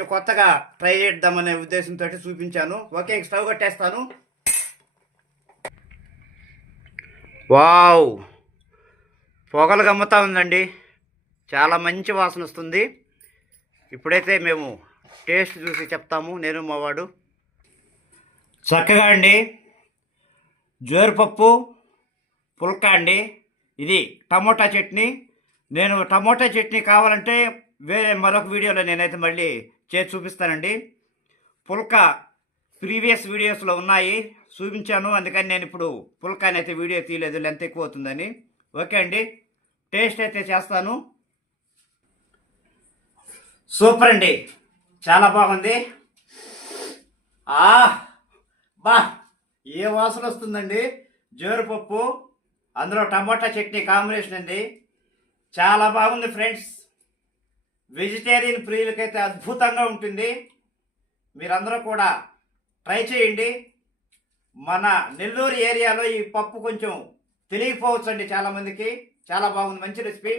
కొత్తగా ట్రై చేద్దామనే ఉద్దేశంతో చూపించాను. Okay, stove కట్టేస్తాను. వావ్, పొగలు గమ్ముతా ఉందండి. చాలా మంచి వాసన వస్తుంది. ఇప్పుడైతే మేము టేస్ట్ చూసి చెప్తాము, నేను మావాడు. చక్కగా అండి, జోరుపప్పు పుల్కా అండి. ఇది టమోటా చట్నీ. నేను టమోటా చట్నీ కావాలంటే వేరే మరొక వీడియోలో నేనైతే మళ్ళీ చేసి చూపిస్తానండి. పుల్కా ప్రీవియస్ వీడియోస్లో ఉన్నాయి, చూపించాను. అందుకని నేను ఇప్పుడు పుల్కాని అయితే వీడియో తీయలేదు, లెంత్ ఎక్కువ అవుతుందని. ఓకే అండి, టేస్ట్ అయితే చేస్తాను. సూపర్ అండి, చాలా బాగుంది. ఆ బా, ఏ వాసన వస్తుందండి. జోరుపప్పు, అందులో టమాటా చట్నీ కాంబినేషన్ అండి. చాలా బాగుంది ఫ్రెండ్స్. వెజిటేరియన్ ప్రియులకైతే అద్భుతంగా ఉంటుంది. మీరందరూ కూడా ట్రై చేయండి. మన నెల్లూరు ఏరియాలో ఈ పప్పు కొంచెం తెలియకపోవచ్చు అండి చాలామందికి. చాలా బాగుంది, మంచి రెసిపీ.